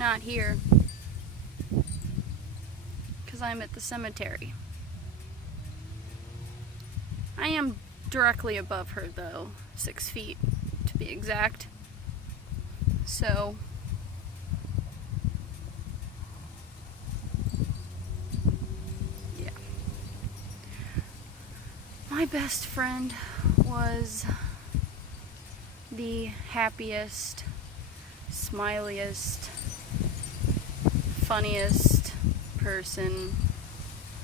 not here, because I'm at the cemetery. I am directly above her, though, 6 feet to be exact. So, yeah. My best friend was the happiest, smiliest, funniest person,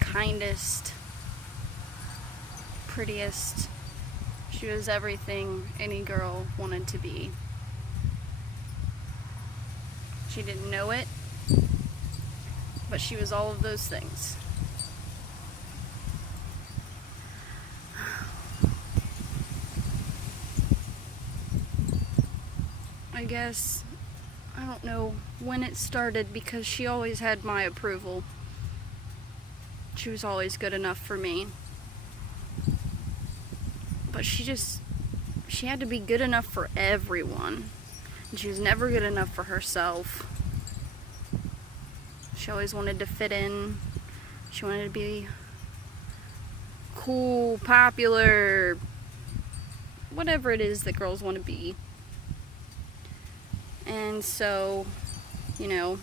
kindest, prettiest. She was everything any girl wanted to be. She didn't know it, but she was all of those things. I guess, I don't know when it started, because she always had my approval. She was always good enough for me. But she had to be good enough for everyone. And she was never good enough for herself. She always wanted to fit in. She wanted to be cool, popular, whatever it is that girls want to be. And so,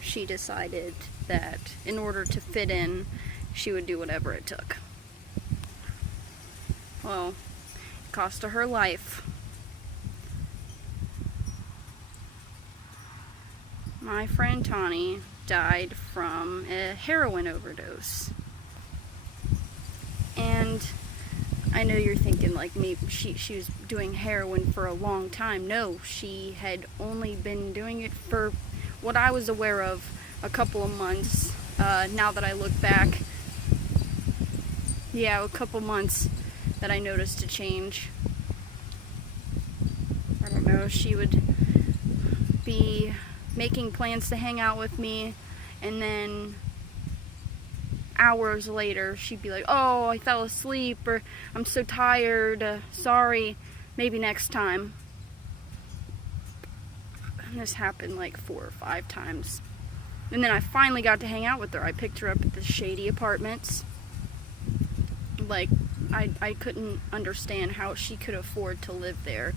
she decided that in order to fit in, she would do whatever it took. Well, it cost her her life. My friend Tawni died from a heroin overdose. And I know you're thinking, like, maybe she was doing heroin for a long time. No, she had only been doing it for what I was aware of a couple of months. Now that I look back, yeah, a couple months that I noticed a change. I don't know, she would be making plans to hang out with me, and then hours later she'd be like, "Oh, I fell asleep," or "I'm so tired, sorry, maybe next time." And this happened like 4 or 5 times. And then I finally got to hang out with her. I picked her up at the shady apartments. Like, I couldn't understand how she could afford to live there.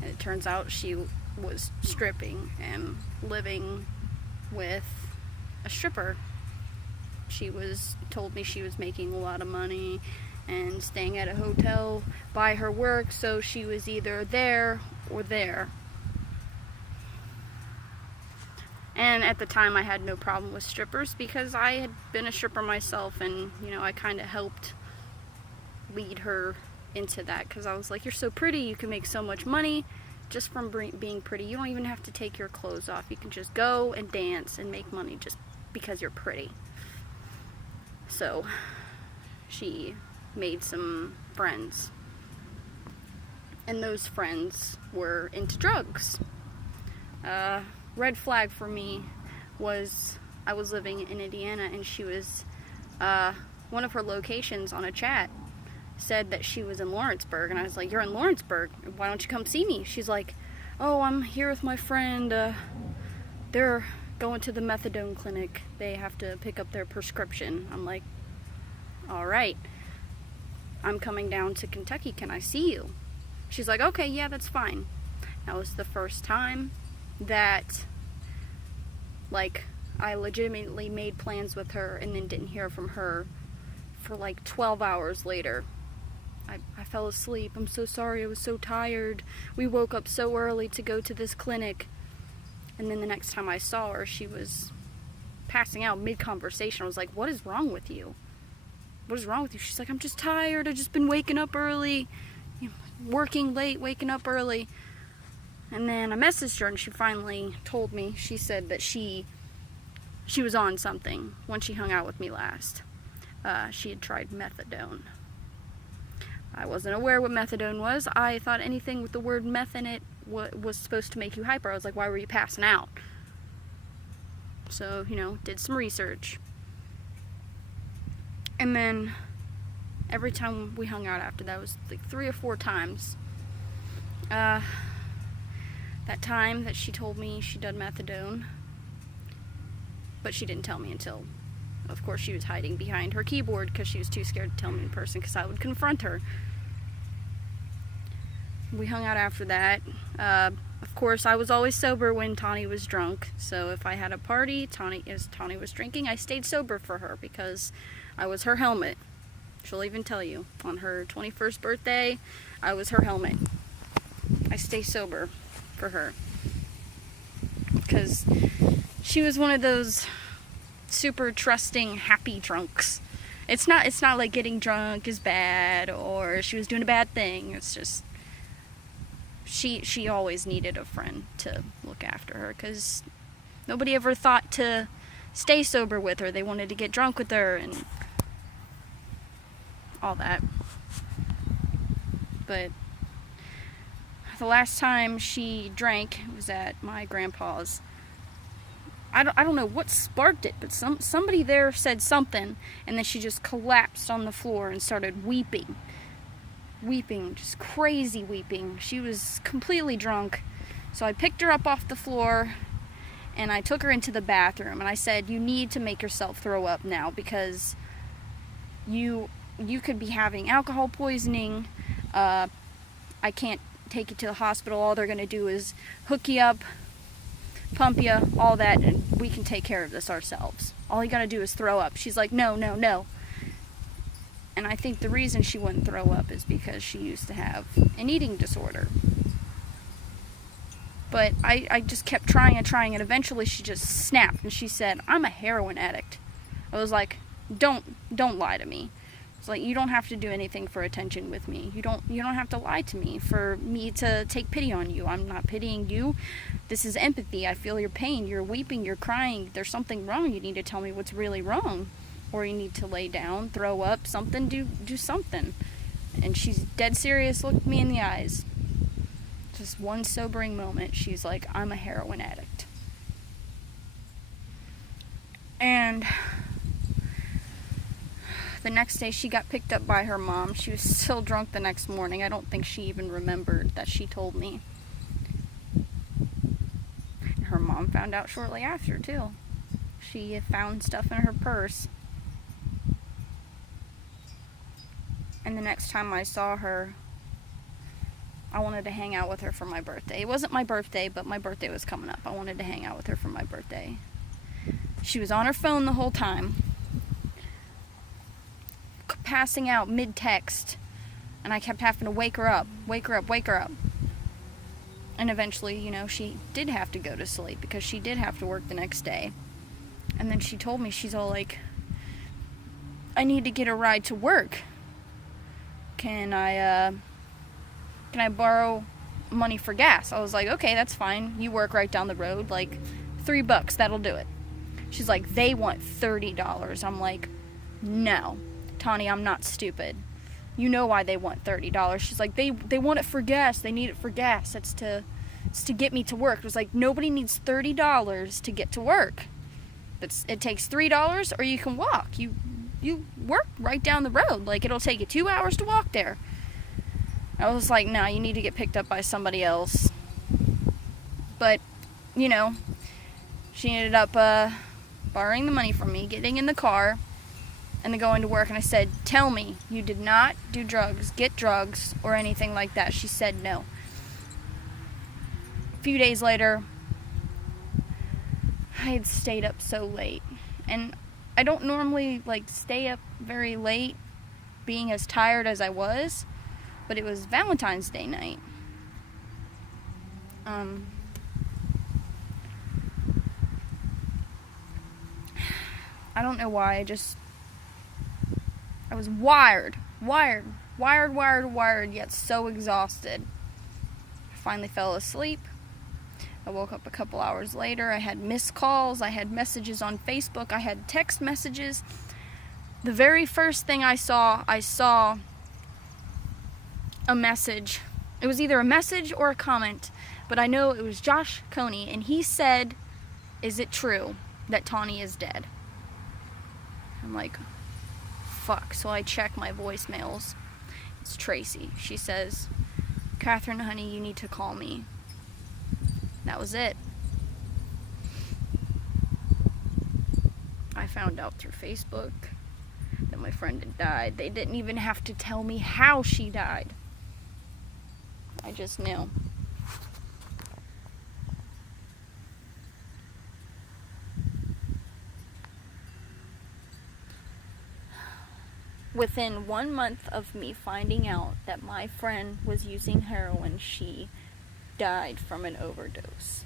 And it turns out she was stripping and living with a stripper. She told me she was making a lot of money and staying at a hotel by her work, so she was either there or there. And at the time I had no problem with strippers, because I had been a stripper myself, and I kind of helped lead her into that, because I was like, "You're so pretty, you can make so much money just from being pretty. You don't even have to take your clothes off. You can just go and dance and make money just because you're pretty." So she made some friends, and those friends were into drugs. Red flag for me was, I was living in Indiana, and she was, one of her locations on a chat said that she was in Lawrenceburg, and I was like, "You're in Lawrenceburg, why don't you come see me?" She's like, "Oh, I'm here with my friend, they're going to the methadone clinic, they have to pick up their prescription." I'm like, "Alright, I'm coming down to Kentucky, can I see you?" She's like, "Okay, yeah, that's fine." That was the first time that, like, I legitimately made plans with her and then didn't hear from her for like 12 hours later. I fell asleep. "I'm so sorry, I was so tired. We woke up so early to go to this clinic." And then the next time I saw her, she was passing out mid-conversation. I was like, "What is wrong with you? What is wrong with you?" She's like, "I'm just tired. I've just been waking up early, working late, waking up early." And then I messaged her, and she finally told me. She said that she was on something when she hung out with me last. She had tried methadone. I wasn't aware what methadone was. I thought anything with the word meth in it was supposed to make you hyper. I was like, "Why were you passing out?" So, did some research. And then every time we hung out after that, was like 3 or 4 times. That time that she told me she done methadone, But she didn't tell me until, of course, she was hiding behind her keyboard because she was too scared to tell me in person because I would confront her. We hung out after that. Of course, I was always sober when Tawni was drunk. So if I had a party, Tawni was drinking, I stayed sober for her because I was her helmet. She'll even tell you. On her 21st birthday, I was her helmet. I stay sober for her. Because she was one of those super trusting, happy drunks. It's not like getting drunk is bad or she was doing a bad thing. It's just she always needed a friend to look after her because nobody ever thought to stay sober with her. They wanted to get drunk with her and all that. But the last time she drank was at my grandpa's. I don't know what sparked it, but somebody there said something, and then she just collapsed on the floor and started weeping. Weeping, just crazy weeping. She was completely drunk. So I picked her up off the floor, and I took her into the bathroom, and I said, you need to make yourself throw up now, because you could be having alcohol poisoning. I can't take you to the hospital. All they're going to do is hook you up, pump you, all that, and we can take care of this ourselves. All you gotta do is throw up. She's like, no, no, no. And I think the reason she wouldn't throw up is because she used to have an eating disorder. But I just kept trying, and eventually she just snapped, and she said, I'm a heroin addict. I was like, don't lie to me. It's like, you don't have to do anything for attention with me. You don't have to lie to me for me to take pity on you. I'm not pitying you. This is empathy. I feel your pain. You're weeping. You're crying. There's something wrong. You need to tell me what's really wrong. Or you need to lay down, throw up, something, do something. And she's dead serious, looked me in the eyes. Just one sobering moment. She's like, I'm a heroin addict. And the next day she got picked up by her mom. She was still drunk the next morning. I don't think she even remembered that she told me. Her mom found out shortly after, too. She found stuff in her purse. And the next time I saw her, I wanted to hang out with her for my birthday. It wasn't my birthday, but my birthday was coming up. I wanted to hang out with her for my birthday. She was on her phone the whole time, passing out mid-text, and I kept having to wake her up. And eventually, she did have to go to sleep because she did have to work the next day. And then she told me, she's all like, I need to get a ride to work. Can I borrow money for gas? I was like, okay, that's fine. You work right down the road, like $3, that'll do it. She's like, they want $30. I'm like, no, Tawni, I'm not stupid. You know why they want $30. She's like, they want it for gas. They need it for gas. It's to get me to work. It was like, nobody needs $30 to get to work. It takes $3 or you can walk. You work right down the road. Like, it'll take you 2 hours to walk there. I was like, no, you need to get picked up by somebody else. But, she ended up borrowing the money from me, getting in the car, and then going to work. And I said, tell me you did not do drugs, get drugs, or anything like that. She said no. A few days later, I had stayed up so late. And I don't normally, stay up very late, being as tired as I was. But it was Valentine's Day night. I don't know why, I was wired, yet so exhausted. I finally fell asleep. I woke up a couple hours later. I had missed calls. I had messages on Facebook. I had text messages. The very first thing I saw a message. It was either a message or a comment, but I know it was Josh Coney, and he said, is it true that Tawni is dead? I'm like, fuck. So I check my voicemails. It's Tracy. She says, Catherine, honey, you need to call me. That was it. found out through Facebook that my friend had died. They didn't even have to tell me how she died. I just knew. Within 1 month of me finding out that my friend was using heroin, she died from an overdose.